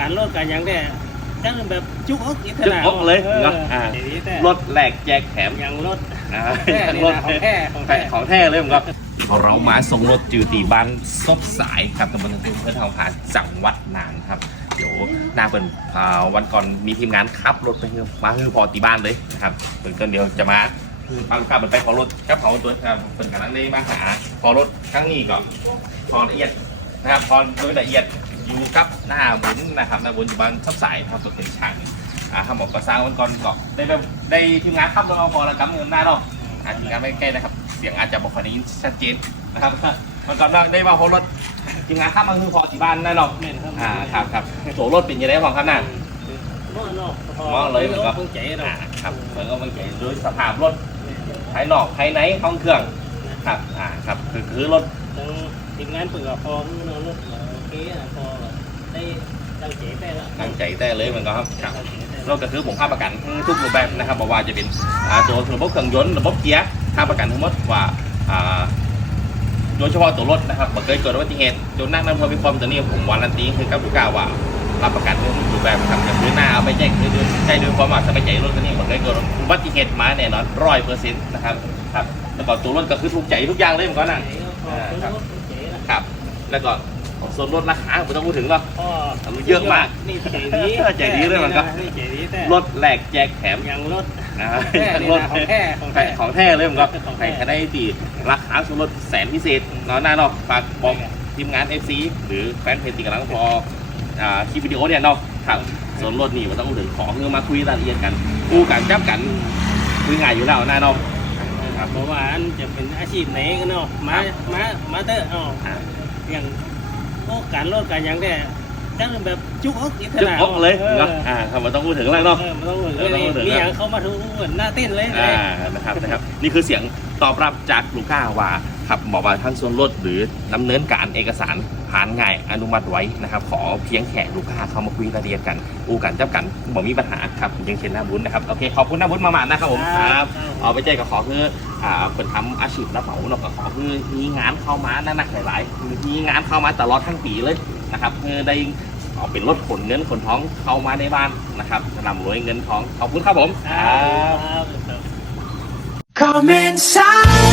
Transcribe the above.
การรถการหยังได้จังแบบจุกอกอีกจุกอกเลยเนอะอ่าเดี๋ยวนี้แต่รถแหลกแจกแถมยังรถอ่าแท้นี่รถนะของแท้ของแท้ของแท้เลยผมก็เรามาส่งรถจือตีบ้านซบสายครับตำบลตุนเพื่อทางผ่านจังหวัดน่านครับเดี๋ยวหน้าเป็นอ่าวันก่อนมีทีมงานขับรถไปคือมาคือพอตีบ้านเลยนะครับเดี๋ยวเดี๋ยวจะมาคือฟังข้าเป็นไปขอรถกับเขาตัวครับเป็นกำลังได้มาหาพอรถครั้งนี้ก็พอละเอียดนะครับพอโดยละเอียด อยู่กับหน้าบุญนะครับหน้าบุญอยู่บ้านซับสายครับตัวเป็นช่างอ่าครับผมก็สร้างวันก่อนก็ได้แบบได้ทีมงานขับรถเอาพอละกำเงินหน้าเนาะอาทีมงานไม่ใกล้นะครับ เสียงอาจจะบอกคนได้ยินชัดเจนนะครับมันก่อนว่าได้มาพบรถทีมงานข้ามมาคือพอที่บ้านแน่นอนแม่นครับอ่าครับครับโถรถเป็นยังไงบ้างครับน่ะหม้อเนาะพหม้อเลยเหมือนกับเพิ่งใจเนาะอ่าครับเหมือนกับมันเก๋ด้วยสภาพรถภายนอกภายในห้องเครื่อง ครับ อ่า ครับ คือคือรถทั้งทีมงานเปิดกับพอคือเนาะรถโอเคนะพอได้ ตั้งใจแต่เลยเหมือนกันครับครับตั้งใจได้รถก็คือผมค่าประกันทุกรูปแบบนะครับบอกว่าจะเป็นตัวระบบเครื่องยนต์ระบบเกียร์ค่าประกันทั้งหมดว่าโดยเฉพาะตัวรถนะครับบ่เคยเกิดอุบัติเหตุจนนั่งนั่งพอมีความตัวนี้ผมวารันตีคือกับลูกค้าว่ารับประกันทุกรูปแบบครับอย่างพื้นหน้าเอาไปแจ้งคือใช้ด้วยความว่าสบายใจรถตัวนี้บ่เคยเกิดอุบัติเหตุมาแน่นอนร้อยเปอร์เซ็นต์นะครับครับแล้วก็ตัวรถก็คือถูกใจทุกอย่างเลยเหมือนกันนะครับแล้วก็ ส่วนลดราคาไม่ต้องพูดถึงหรอกพ่อเยอะมาก นี่ใจดีใจดีด้วยมันก็นี่ใจดีแต่รถแหลกแจกแถมยังรถนะแท้นี่รถนะของแท้ของแท้ของแท้เลยผมก็ของใคแท้รจะได้ตีราคาส่วนลดแสนพิเศษเนาะหน้าเนาะฝากบอกทีมงาน FC หรือแฟนเพจตีกำลังพออ่าคลิปวิดีโอเนี่ยเนาะครับส่วนลดนี่มันต้องพูดถึงของเพื่อมาคุยรายละเอียดกันกู้กันจับกันคุยง่ายอยู่แล้วหน้าเนาะครับเพราะว่าอันจะเป็นอาชีพไหนก็เนาะมามามาเตอร์อ๋ออ่าอย่าง พวกการรถการหยังได้จังแบบจุกอกอีกจุกอกเลยเออเนาะอ่าครับมันต้องพูดถึงแล้วเนาะเออมันต้องเหมือนเออเลยต้องเหมือนมีอย่างเขามาทุเหมือนหน้าเต้นเลยอ่านะครับนะครับ นี่คือเสียงตอบรับจากลูกค้าว่า ครับบอกว่าทั้งส่วนลดหรือดำเนินการเอกสารผ่านง่ายอนุมัติไว้นะครับขอเพียงแค่ลูกค้าเข้ามาคุยรายละเอียดกันอู้กันจับกันบอกมีปัญหาครับยังเช่นหน้าบุญนะครับโอเคขอบคุณหน้าบุญมากๆนะครับผมครับเอาไปแจ้งกับขอคืออ่าคนทำอาชีพรับเหมาเนาะก็ขอคือมีงานเข้ามาหนักๆหลายๆคือมีงานเข้ามาตลอดทั้งปีเลยนะครับคือได้เอาเป็นรถขนเงินขนท้องเข้ามาในบ้านนะครับนำรวยเงินทองขอบคุณครับผมครับครับ Come inside of my heart